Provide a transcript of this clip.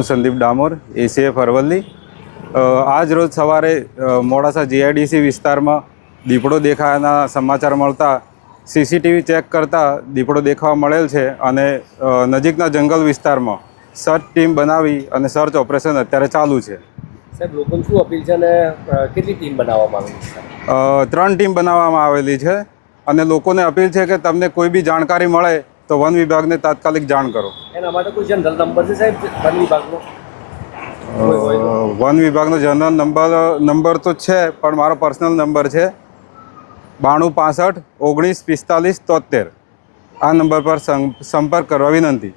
હું સંદીપ ડામોર, એસીએફ અરવલ્લી। આજ રોજ સવારે મોડાસા જીઆઈડીસી વિસ્તારમાં દીપડો દેખાયાના સમાચાર મળતા સીસીટીવી ચેક કરતા દીપડો દેખાવા મળેલ છે અને નજીકના જંગલ વિસ્તારમાં સર્ચ ટીમ બનાવી અને સર્ચ ઓપરેશન અત્યારે ચાલુ છે। સાહેબ, લોકોને શું અપીલ છે અને કેટલી ટીમ બનાવવામાં આવેલી છે? 3 ટીમ બનાવવામાં આવેલી છે અને લોકોને અપીલ છે કે તમને કોઈ બી જાણકારી મળે તો વન વિભાગને તાત્કાલિક જાણ કરો। એના માટે કોઈ જનરલ નંબર છે સાહેબ વન વિભાગનો? વન વિભાગનો જનરલ નંબર તો છે, પણ મારો પર્સનલ નંબર છે 9265 19 45 73। આ નંબર પર સંપર્ક કરવા વિનંતી।